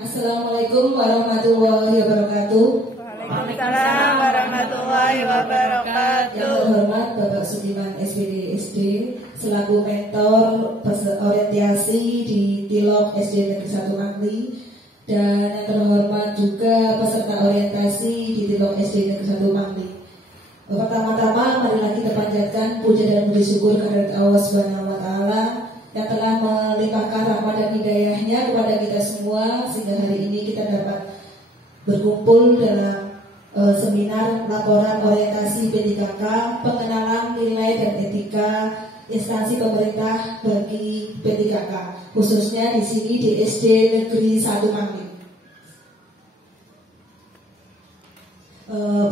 Assalamualaikum warahmatullahi wabarakatuh. Waalaikumsalam warahmatullahi wabarakatuh. Yang terhormat Bapak Sudiman SPD SD selaku mentor orientasi di Tilok SD Negeri 1 Mangli, dan yang terhormat juga peserta orientasi di Tilok SD Negeri 1 Mangli. Pertama-tama mari lagi kita panjatkan puja dan puji syukur kehadirat Allah Subhanahu wa taala yang telah melimpahkan rahmat dan hidayahnya kepada kita semua sehingga hari ini kita dapat berkumpul dalam seminar laporan orientasi P3K pengenalan nilai dan etika instansi pemerintah bagi P3K, khususnya di sini di SD Negeri 1 Mangli.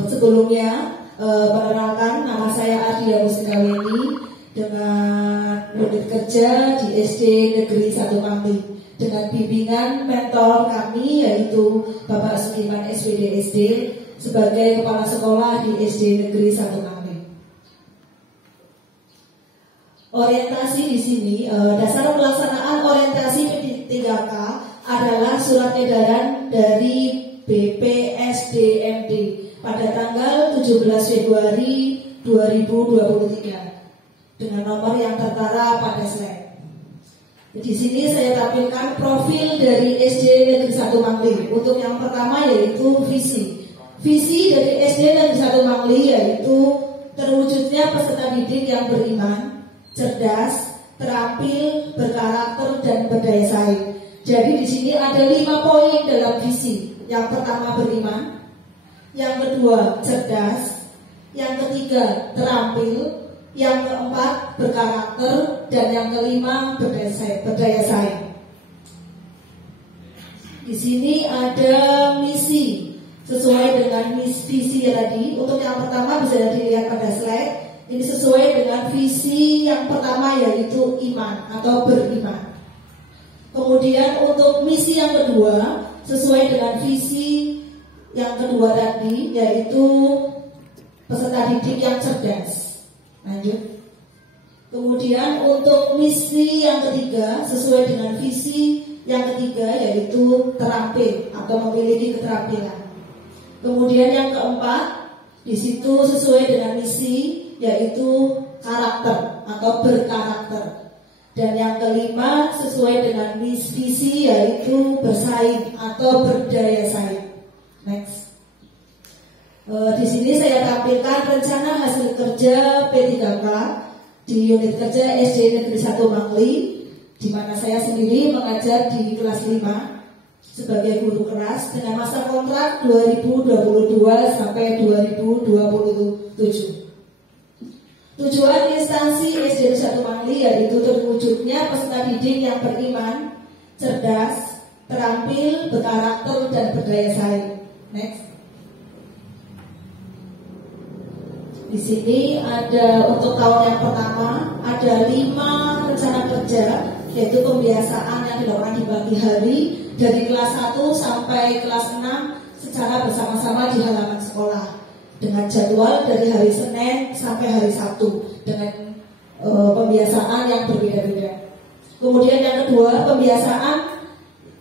Sebelumnya perkenalkan, nama saya Ardia Musikaweni dengan unit kerja di SD Negeri 1 Mangli dengan bimbingan mentor kami yaitu Bapak Sudiman SPD SD sebagai kepala sekolah di SD Negeri 1 Mangli. Orientasi di sini, dasar pelaksanaan orientasi P3K adalah surat edaran dari BPSDMD pada tanggal 17 Februari 2023 dengan nomor yang tertara pada slide. Di sini saya tampilkan profil dari SD Negeri 1 Mangli. Untuk yang pertama yaitu visi. Visi dari SD Negeri 1 Mangli yaitu terwujudnya peserta didik yang beriman, cerdas, terampil, berkarakter dan berdaya saing. Jadi di sini ada 5 poin dalam visi. Yang pertama beriman, yang kedua cerdas, yang ketiga terampil, yang keempat berkarakter, dan yang kelima berdaya saing. Di sini ada misi sesuai dengan visi tadi. Untuk yang pertama bisa dilihat pada slide. Ini sesuai dengan visi yang pertama yaitu iman atau beriman. Kemudian untuk misi yang kedua sesuai dengan visi yang kedua tadi yaitu peserta didik yang cerdas. Lanjut. Kemudian untuk misi yang ketiga sesuai dengan visi yang ketiga yaitu terampil atau memiliki keterampilan. Kemudian yang keempat di situ sesuai dengan misi yaitu karakter atau berkarakter. Dan yang kelima sesuai dengan visi yaitu bersaing atau berdaya saing. Next. Di sini saya tampilkan rencana hasil kerja P3K di unit kerja SD Negeri 1 Mangli, di mana saya sendiri mengajar di kelas 5 sebagai guru kelas dengan masa kontrak 2022 sampai 2027. Tujuan instansi SD 1 Mangli yaitu terwujudnya peserta didik yang beriman, cerdas, terampil, berkarakter dan berdaya saing. Next. Di sini ada untuk tahun yang pertama ada 5 rencana kerja yaitu pembiasaan yang dilakukan di pagi hari dari kelas 1 sampai kelas 6 secara bersama-sama di halaman sekolah dengan jadwal dari hari Senin sampai hari Sabtu dengan pembiasaan yang berbeda-beda. Kemudian yang kedua pembiasaan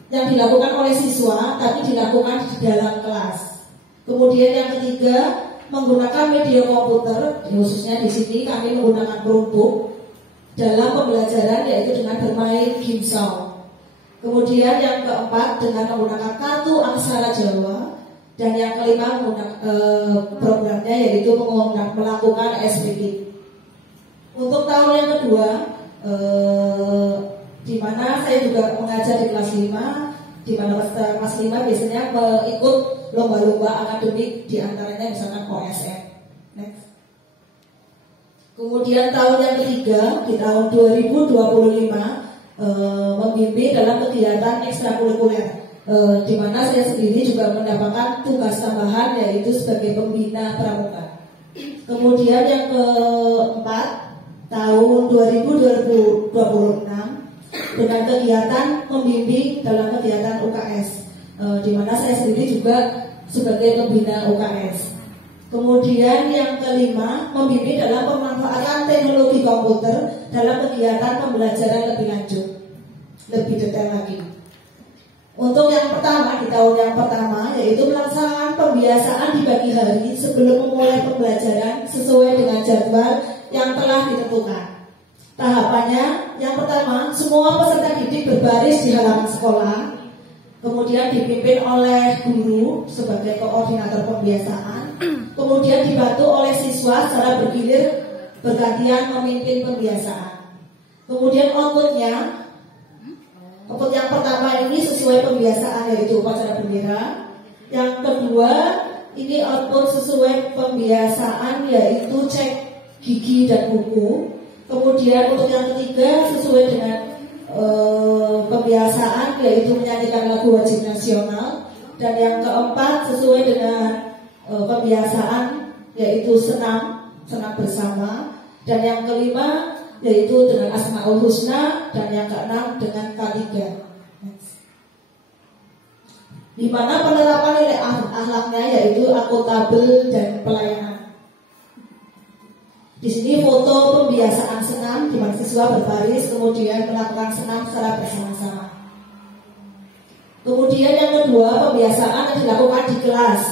yang dilakukan oleh siswa tapi dilakukan di dalam kelas. Kemudian yang ketiga menggunakan media komputer, khususnya di sini kami menggunakan Chromebook dalam pembelajaran yaitu dengan bermain game sound. Kemudian yang keempat dengan menggunakan kartu aksara Jawa, dan yang kelima programnya yaitu melakukan SPP. Untuk tahun yang kedua, di mana saya juga mengajar di kelas 5, di mana peserta kelas 5 biasanya ikut lomba-lomba akademik, di antaranya misalkan OSN. Next. Kemudian tahun yang ketiga di tahun 2025 membimbing dalam kegiatan ekstrakurikuler, di mana saya sendiri juga mendapatkan tugas tambahan yaitu sebagai pembina pramuka. Kemudian yang keempat tahun 2026 dengan kegiatan membimbing dalam kegiatan UKS, di mana saya sendiri juga sebagai pembina UKS. Kemudian yang kelima membimbing dalam pemanfaatan teknologi komputer dalam kegiatan pembelajaran lebih lanjut, lebih detail lagi. Untuk yang pertama, di tahun yang pertama, yaitu melaksanakan pembiasaan di pagi hari sebelum memulai pembelajaran sesuai dengan jadwal yang telah ditentukan. Tahapannya, yang pertama, semua peserta didik berbaris di halaman sekolah, kemudian dipimpin oleh guru sebagai koordinator pembiasaan, kemudian dibantu oleh siswa secara bergilir bergantian memimpin pembiasaan. Kemudian outputnya, output yang pertama ini sesuai pembiasaan, yaitu upacara bendera. Yang kedua, ini output sesuai pembiasaan, yaitu cek gigi dan buku. Kemudian untuk yang ketiga sesuai dengan pembiasaan, yaitu menyanyikan lagu wajib nasional. Dan yang keempat sesuai dengan pembiasaan, yaitu senam bersama. Dan yang kelima yaitu dengan Asmaul Husna. Dan yang keenam dengan K3, di mana penerapan nilai akhlaknya yaitu akuntabel dan pelayanan. Di sini foto pembiasaan senam di mana siswa berbaris kemudian melakukan senam secara bersama-sama. Kemudian yang kedua, pembiasaan yang dilakukan di kelas,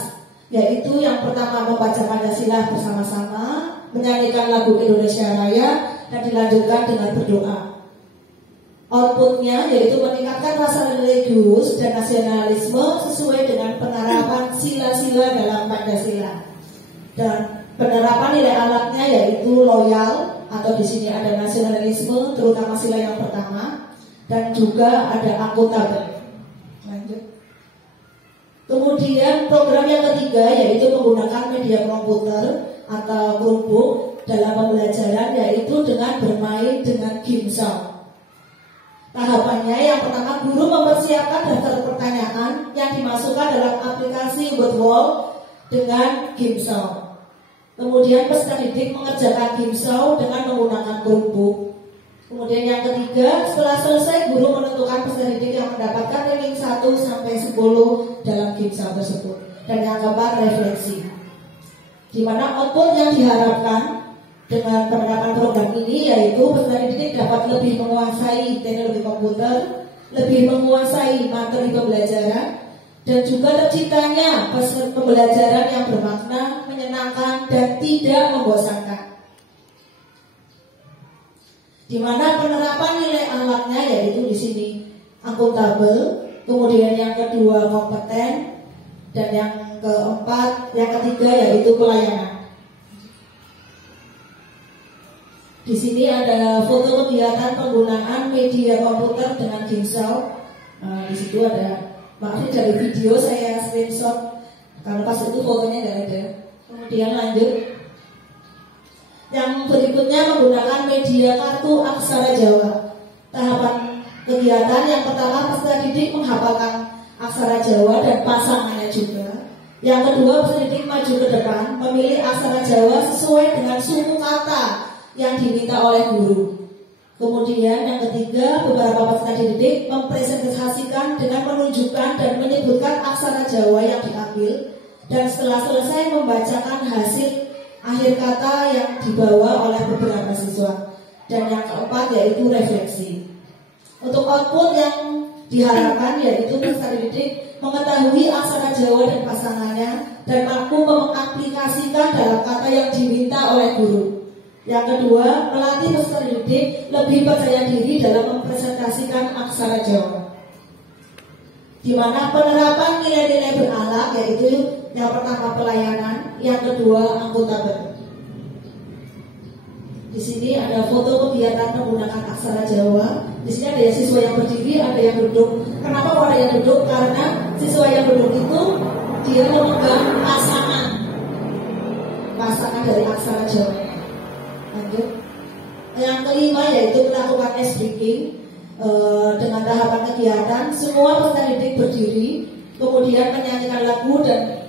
yaitu yang pertama membaca Pancasila bersama-sama, menyanyikan lagu Indonesia Raya, dan dilanjutkan dengan berdoa. Outputnya yaitu meningkatkan rasa religius dan nasionalisme sesuai dengan penerapan sila-sila dalam Pancasila. Dan penerapan nilai akhlaknya yaitu loyal, atau di sini ada nasionalisme, terutama sila yang pertama, dan juga ada akuntabel. Lanjut. Kemudian program yang ketiga yaitu menggunakan media komputer atau Chromebook dalam pembelajaran, yaitu dengan bermain dengan Gimsong. Tahapannya, yang pertama, guru mempersiapkan daftar pertanyaan yang dimasukkan dalam aplikasi WordWall dengan Gimsong. Kemudian peserta didik mengerjakan Gimsong dengan menggunakan Chromebook. Kemudian yang ketiga, setelah selesai guru menentukan peserta didik yang mendapatkan ranking 1 sampai 10 dalam Gimsong tersebut. Dan yang keempat, refleksi, di mana output yang diharapkan dengan penerapan program ini yaitu peserta didik dapat lebih menguasai teknologi komputer, lebih menguasai materi pembelajaran, dan juga terciptanya pembelajaran yang bermakna, menyenangkan, dan tidak membosankan. Di mana penerapan nilai akhlaknya yaitu di sini akuntabel, kemudian yang kedua kompeten, dan yang keempat, yang ketiga yaitu pelayanan. Di sini ada foto kegiatan penggunaan media komputer dengan Gimsong. Di situ ada, maaf dari video saya screenshot karena pas itu fotonya tidak ada. Kemudian lanjut. Yang berikutnya menggunakan media kartu aksara Jawa. Tahapan kegiatan yang pertama, peserta didik menghafalkan aksara Jawa dan pasangannya juga. Yang kedua, peserta didik maju ke depan memilih aksara Jawa sesuai dengan suku kata yang diminta oleh guru. Kemudian yang ketiga, beberapa peserta didik mempresentasikan dengan menunjukkan dan menyebutkan aksara Jawa yang diambil, dan setelah selesai membacakan hasil akhir kata yang dibawa oleh beberapa siswa. Dan yang keempat yaitu refleksi. Untuk output yang diharapkan yaitu peserta didik mengetahui aksara Jawa dan pasangannya dan mampu mengaplikasikan dalam kata yang diminta oleh guru. Yang kedua, melatih peserta didik lebih percaya diri dalam mempresentasikan aksara Jawa. Di mana penerapan nilai-nilai berakhlak yaitu yang pertama pelayanan, yang kedua akuntabel. Di sini ada foto kegiatan menggunakan aksara Jawa. Di sini ada yang siswa yang berdiri, ada yang duduk. Kenapa ada yang duduk? Karena siswa yang duduk itu dia memegang pasangan dari aksara Jawa. Lanjut. Yang kelima yaitu melakukan ice breaking. Dengan tahapan kegiatan, semua peserta didik berdiri, kemudian menyanyikan lagu dan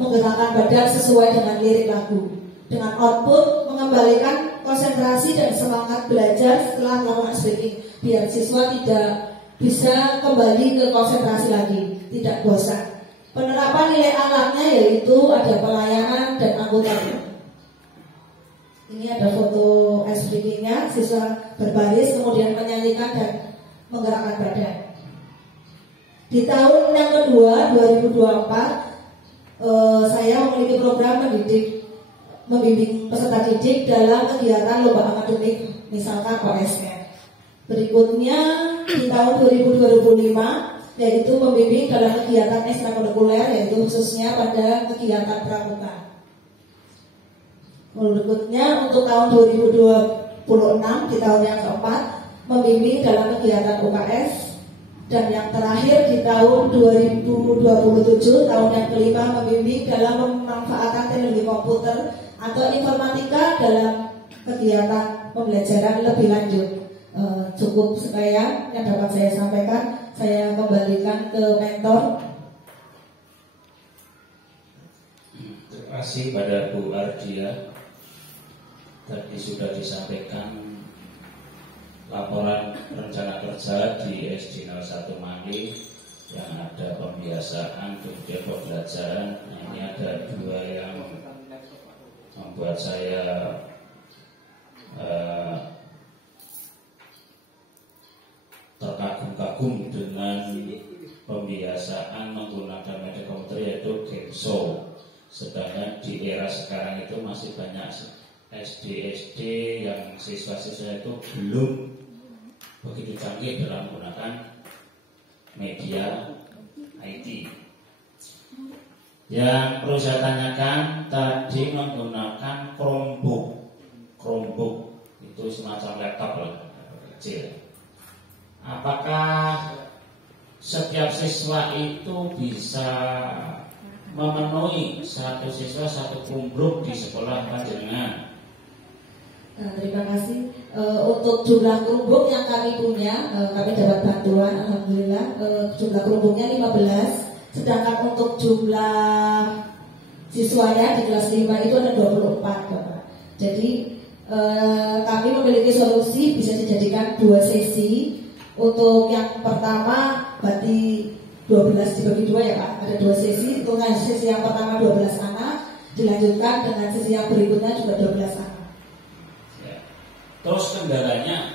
menggerakkan badan sesuai dengan lirik lagu. Dengan output mengembalikan konsentrasi dan semangat belajar setelah melakukan ice breaking, biar siswa tidak bisa kembali ke konsentrasi lagi, tidak bosan. Penerapan nilai akhlaknya yaitu ada pelayanan dan akuntabel. Ini ada foto ice breaking-nya, siswa berbaris kemudian menyanyikan dan menggerakkan badan. Di tahun yang kedua 2024 saya memiliki program membimbing peserta didik dalam kegiatan lomba akademik misalkan OSN. Berikutnya di tahun 2025 yaitu membimbing dalam kegiatan ekstrakurikuler yaitu khususnya pada kegiatan pramuka. Berikutnya untuk tahun 2026 di tahun yang keempat membimbing dalam kegiatan UKS. Dan yang terakhir di tahun 2027 tahun yang kelima membimbing dalam pemanfaatan teknologi komputer atau informatika dalam kegiatan pembelajaran lebih lanjut. Cukup sekian yang dapat saya sampaikan. Saya kembalikan ke mentor. Terima kasih pada Bu Ardia. Tadi sudah disampaikan laporan rencana kerja di SD 01 Mandi yang ada pembiasaan, kemudian pembelajaran. Ini ada dua yang membuat saya terkagum-kagum dengan pembiasaan menggunakan media komputer yaitu game show. Sedangkan di era sekarang itu masih banyak SD yang siswa-siswa itu belum begitu canggih dalam menggunakan media IT. Yang perlu saya tanyakan tadi menggunakan Chromebook itu semacam laptop lah, kecil. Apakah setiap siswa itu bisa memenuhi satu siswa satu Chromebook di sekolah panjenengan? Terima kasih. Untuk jumlah Chromebook yang kami punya, kami dapat bantuan, alhamdulillah. Jumlah Chromebooknya 15, sedangkan untuk jumlah siswanya di kelas 5 itu ada 24, Bapak. Jadi kami memiliki solusi bisa dijadikan 2 sesi. Untuk yang pertama berarti 12 dibagi 2 ya Pak. Ada 2 sesi. Untuk sesi yang pertama 12 anak, dilanjutkan dengan sesi yang berikutnya juga 12 anak. Terus kendalanya,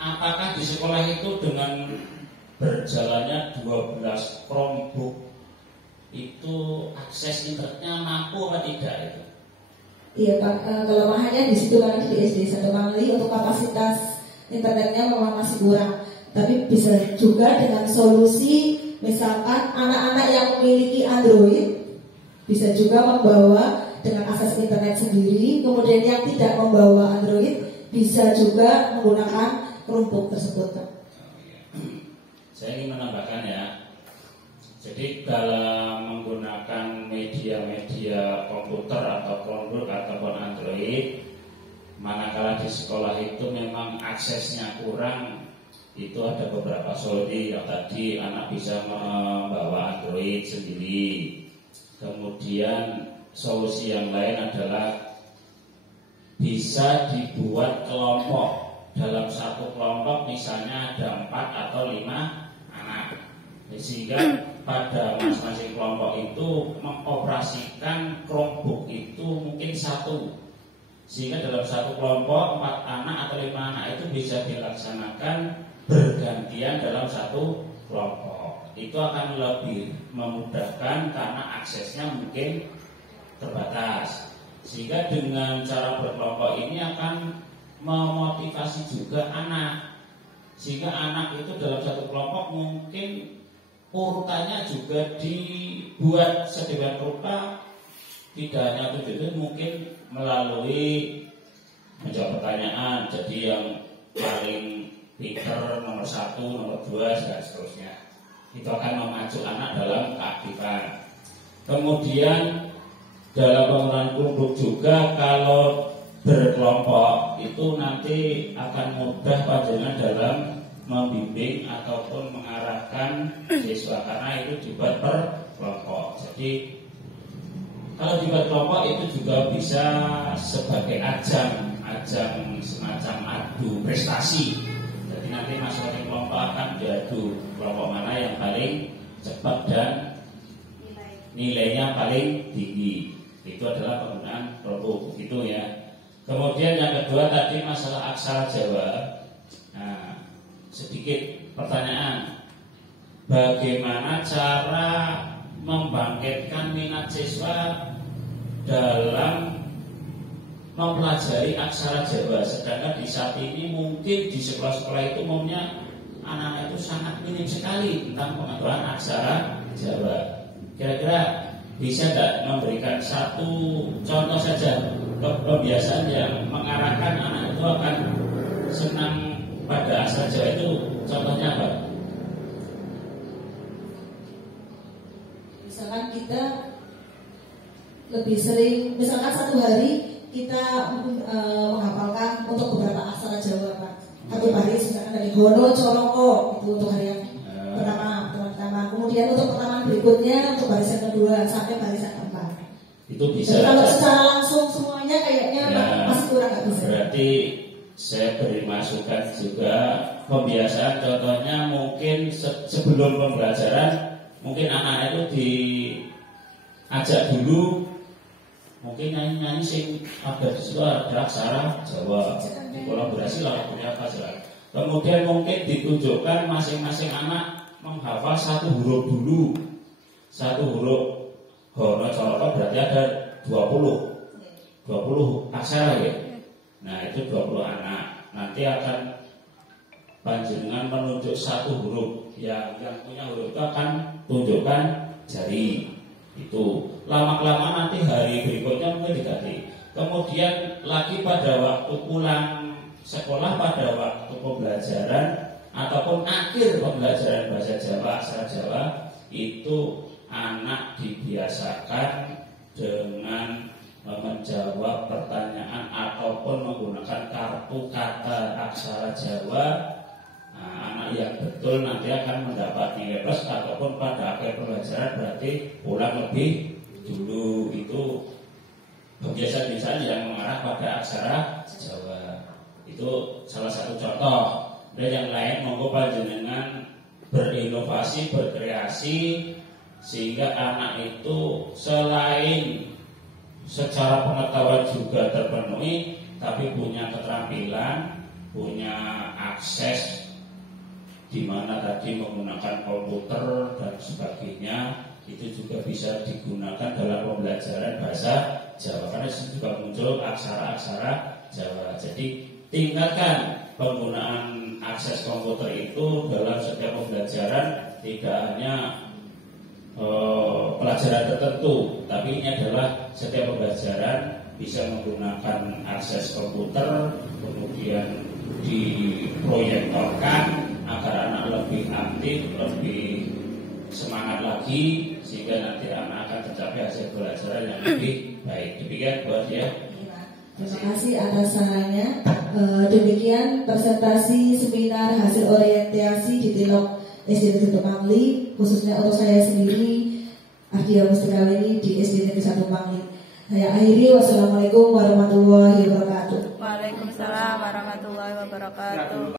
apakah di sekolah itu dengan berjalannya 12 Chromebook itu akses internetnya mampu atau tidak itu? Iya Pak, kelemahannya di situ karena di SD 1 Mangli untuk kapasitas internetnya memang masih kurang. Tapi bisa juga dengan solusi misalkan anak-anak yang memiliki Android bisa juga membawa dengan akses internet sendiri. Kemudian yang tidak membawa Android bisa juga menggunakan Chromebook tersebut. Saya ingin menambahkan ya. Jadi dalam menggunakan media-media komputer atau Chromebook ataupun Android, manakala di sekolah itu memang aksesnya kurang, itu ada beberapa solusi. Yang tadi anak bisa membawa Android sendiri. Kemudian solusi yang lain adalah bisa dibuat kelompok. Dalam satu kelompok misalnya ada 4 atau 5 anak, sehingga pada masing-masing kelompok itu mengoperasikan Chromebook itu mungkin 1, sehingga dalam satu kelompok 4 anak atau 5 anak itu bisa dilaksanakan bergantian dalam satu kelompok. Itu akan lebih memudahkan karena aksesnya mungkin terbatas, sehingga dengan cara berkelompok ini akan memotivasi juga anak, sehingga anak itu dalam satu kelompok mungkin urutannya juga dibuat sedemikian rupa, tidak hanya itu mungkin melalui menjawab pertanyaan, jadi yang paling pinter nomor 1, nomor 2 dan seterusnya. Itu akan memacu anak dalam keaktifan. Kemudian dalam penggunaan Chromebook juga kalau berkelompok itu nanti akan mudah panjenengan dalam membimbing ataupun mengarahkan siswa karena itu dibuat per kelompok. Jadi kalau dibuat kelompok itu juga bisa sebagai ajang semacam adu prestasi. Jadi nanti masing-masing kelompok akan diadu kelompok mana yang paling cepat dan nilainya paling tinggi. Itu adalah penggunaan Chromebook itu ya. Kemudian yang kedua tadi masalah aksara Jawa. Nah, sedikit pertanyaan. bagaimana cara membangkitkan minat siswa dalam mempelajari aksara Jawa. Sedangkan di saat ini mungkin di sekolah-sekolah itu umumnya anak-anak itu sangat minim sekali tentang pengetahuan aksara Jawa. Kira-kira bisa tidak memberikan satu contoh saja kebiasaan yang mengarahkan anak itu akan senang pada aksara Jawa itu, contohnya apa? Misalkan kita lebih sering, misalkan satu hari kita menghafalkan untuk beberapa aksara Jawa, Pak. Satu hari misalkan dari Gono Coroko itu untuk hari yang pertama. Kemudian untuk pertemuan berikutnya untuk barisan kedua sampai barisan keempat. Itu bisa. Jadi kalau secara langsung semuanya kayaknya masih kurang, nggak bisa. Berarti saya beri masukan juga pembiasaan, contohnya mungkin sebelum pembelajaran mungkin anak itu diajak dulu mungkin nyanyi-nyanyi sing ada di situ ada aksara Jawa, dikolaborasi lah punya pelajaran. Kemudian mungkin ditunjukkan masing-masing anak menghafal satu huruf dulu. Satu huruf Hono Coroko berarti ada 20 aksara ya. Nah itu 20 anak. Nanti akan panjenengan menunjuk satu huruf, yang punya huruf itu akan tunjukkan jari. Itu lama-kelamaan nanti hari berikutnya mungkin diganti. Kemudian lagi pada waktu pulang sekolah, pada waktu pembelajaran ataupun akhir pembelajaran bahasa Jawa, aksara Jawa, itu anak dibiasakan dengan menjawab pertanyaan ataupun menggunakan kartu kata aksara Jawa. Nah, anak yang betul nanti akan mendapat nilai plus, ataupun pada akhir pembelajaran berarti pulang lebih dulu. Itu kebiasaan-kebiasaan yang mengarah pada aksara Jawa. Itu salah satu contoh. Dan yang lain monggo panjenengan berinovasi, berkreasi, sehingga anak itu selain secara pengetahuan juga terpenuhi, tapi punya keterampilan, punya akses di mana tadi menggunakan komputer dan sebagainya, itu juga bisa digunakan dalam pembelajaran bahasa Jawa, karena itu juga muncul aksara-aksara Jawa. Jadi tingkatkan penggunaan akses komputer itu dalam setiap pembelajaran, tidak hanya pelajaran tertentu, tapi ini adalah setiap pembelajaran bisa menggunakan akses komputer, kemudian diproyektorkan agar anak lebih aktif, lebih semangat lagi, sehingga nanti anak akan tercapai hasil pelajaran yang lebih baik. Demikian buat ya. Terima kasih atas sarannya. Demikian presentasi seminar hasil orientasi di Tilok SD Negeri 1 Pangli, khususnya untuk saya sendiri, Ardia Mustikawini di SD Negeri 1 Pangli. Saya akhiri, wassalamualaikum warahmatullahi wabarakatuh. Waalaikumsalam warahmatullahi wabarakatuh.